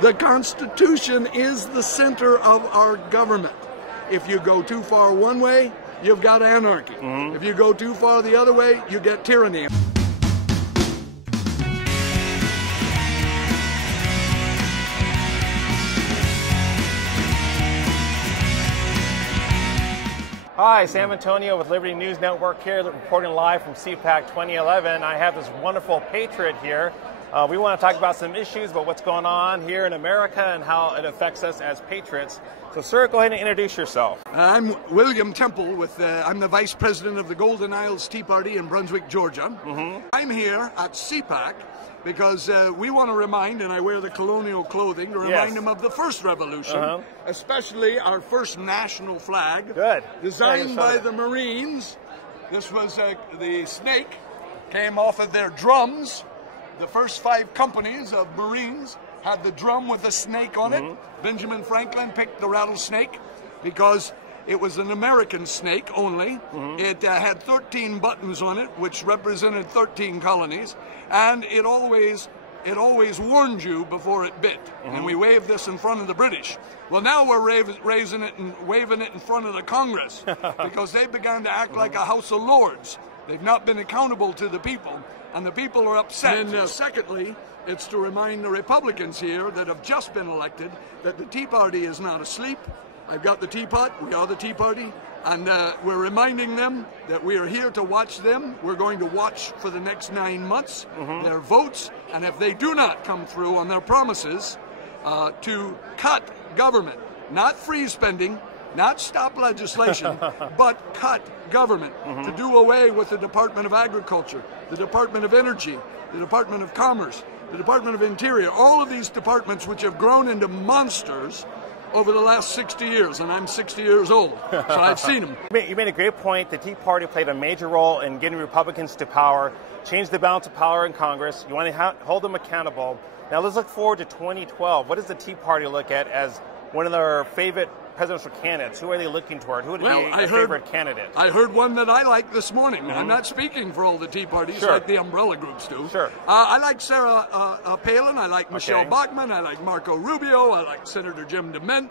The Constitution is the center of our government. If you go too far one way, you've got anarchy. If you go too far the other way, you get tyranny. Hi, Sam Antonio with Liberty News Network here, reporting live from CPAC 2011. I have this wonderful Patriot here. We want to talk about some issues about what's going on here in America and how it affects us as patriots. So, sir, go ahead and introduce yourself. I'm William Temple. I'm the Vice President of the Golden Isles Tea Party in Brunswick, Georgia. I'm here at CPAC because we want to remind, and I wear the colonial clothing, to remind them of the first revolution, especially our first national flag. Good. Designed by the Marines. This was the snake, came off of their drums. The first 5 companies of Marines had the drum with a snake on it. Benjamin Franklin picked the rattlesnake because it was an American snake only. It had 13 buttons on it, which represented 13 colonies, and it always warned you before it bit. And we waved this in front of the British. Well, now we're raising it and waving it in front of the Congress because they began to act like a House of Lords. They've not been accountable to the people, and the people are upset. And secondly, it's to remind the Republicans here that have just been elected that the Tea Party is not asleep. I've got the teapot, we are the Tea Party, and we're reminding them that we are here to watch them. We're going to watch for the next 9 months their votes, and if they do not come through on their promises to cut government, not freeze spending, not stop legislation, but cut government, to do away with the Department of Agriculture, the Department of Energy, the Department of Commerce, the Department of Interior, all of these departments which have grown into monsters over the last 60 years, and I'm 60 years old, so I've seen them. You made a great point. The Tea Party played a major role in getting Republicans to power, changed the balance of power in Congress. You want to hold them accountable. Now let's look forward to 2012. What does the Tea Party look at as one of their favorite presidential candidates? Who are they looking toward? Who would be a favorite candidate? I heard one that I like this morning. I'm not speaking for all the Tea Parties like the umbrella groups do. I like Sarah Palin. I like Michelle Bachmann. I like Marco Rubio. I like Senator Jim DeMint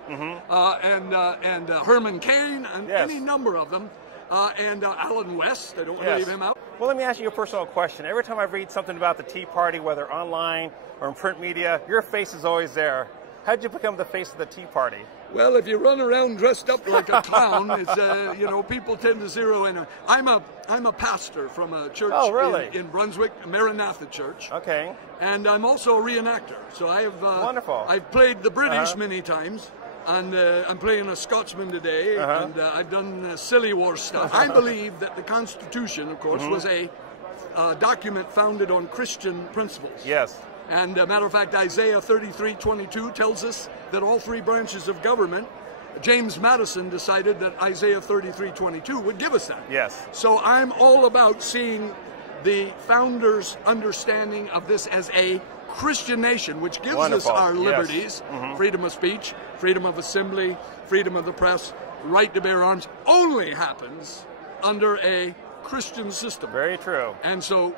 and Herman Cain and any number of them. And Alan West. I don't want to leave him out. Well, let me ask you a personal question. Every time I read something about the Tea Party, whether online or in print media, your face is always there. How did you become the face of the Tea Party? Well, if you run around dressed up like a clown, it's people tend to zero in. I'm a pastor from a church in Brunswick, Maranatha Church. Okay. And I'm also a reenactor. So I've played the British many times, and I'm playing a Scotsman today, and I've done silly war stuff. I believe that the Constitution, of course, was a document founded on Christian principles. Yes. And matter of fact, Isaiah 33:22 tells us that all 3 branches of government, James Madison decided that Isaiah 33:22 would give us that. Yes. So I'm all about seeing the founders' understanding of this as a Christian nation, which gives us our liberties, freedom of speech, freedom of assembly, freedom of the press, right to bear arms, only happens under a Christian system. Very true. And so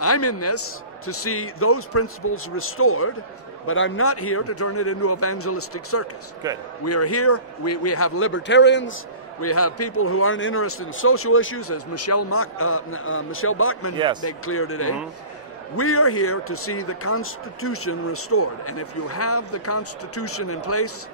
I'm in this to see those principles restored, but I'm not here to turn it into evangelistic circus. Good. We are here, we have libertarians, we have people who aren't interested in social issues, as Michelle Bachmann made clear today. We are here to see the Constitution restored, and if you have the Constitution in place,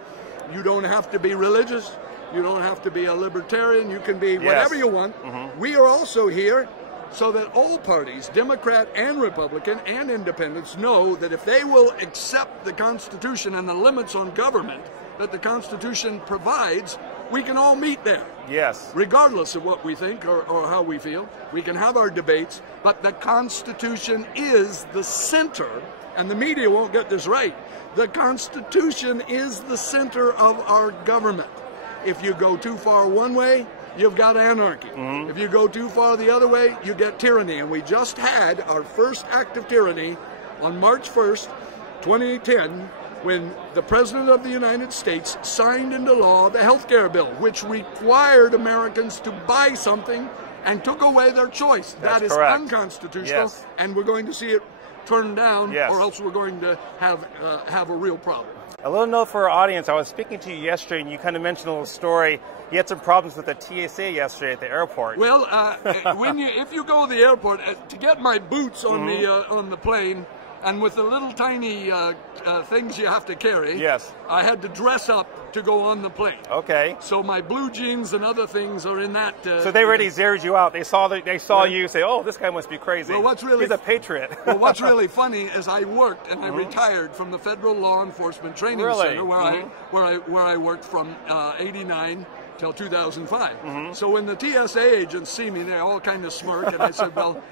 you don't have to be religious, you don't have to be a libertarian, you can be whatever you want. We are also here so that all parties, Democrat and Republican and independents, know that if they will accept the Constitution and the limits on government that the Constitution provides, we can all meet there. Yes. Regardless of what we think or how we feel. We can have our debates, but the Constitution is the center, and the media won't get this right. The Constitution is the center of our government. If you go too far one way, you've got anarchy. If you go too far the other way, you get tyranny. And we just had our first act of tyranny on March 1st, 2010, when the President of the United States signed into law the health care bill, which required Americans to buy something and took away their choice. That is unconstitutional, and we're going to see it turned down, Yes. or else we're going to have a real problem. A little note for our audience. I was speaking to you yesterday, and you kind of mentioned a little story. You had some problems with the TSA yesterday at the airport. Well, if you go to the airport, to get my boots on the plane, and with the little tiny things you have to carry, yes, I had to dress up to go on the plane. Okay. So my blue jeans and other things are in that. So they already zeroed you out. They saw you say, "Oh, this guy must be crazy." Well, he's a patriot. Well, what's really funny is I worked and I retired from the Federal Law Enforcement Training Center where I worked from '89 till 2005. So when the TSA agents see me, they all kind of smirk, and I said, "Well,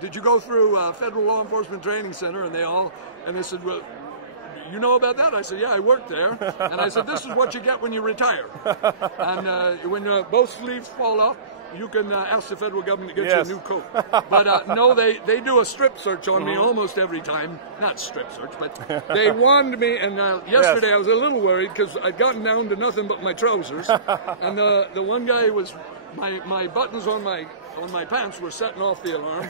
did you go through Federal Law Enforcement Training Center?" And they said, "Well, you know about that?" I said, "Yeah, I worked there." And I said, "This is what you get when you retire. And when both sleeves fall off, you can ask the federal government to get you a new coat." But no, they do a strip search on me almost every time. Not strip search, but they warned me. And yesterday I was a little worried because I'd gotten down to nothing but my trousers. And the one guy was, my buttons on my pants were setting off the alarm.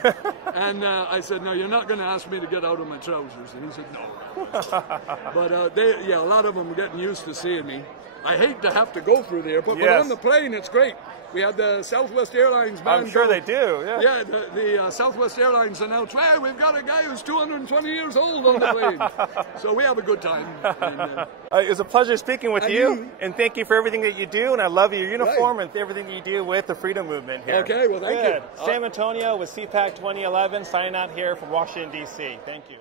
And I said, "No, you're not going to ask me to get out of my trousers." And he said, "No." But a lot of them are getting used to seeing me. I hate to have to go through the airport, but on the plane it's great. We had the Southwest Airlines band. I'm sure they do. Yeah, the Southwest Airlines announced, "Hey, we've got a guy who's 220 years old on the plane." So we have a good time. And, it was a pleasure speaking with you, and thank you for everything that you do. And I love your uniform and everything that you do with the freedom movement here. Okay, well, thank you. Sam Antonio with CPAC 2011, signing out here from Washington, D.C. Thank you.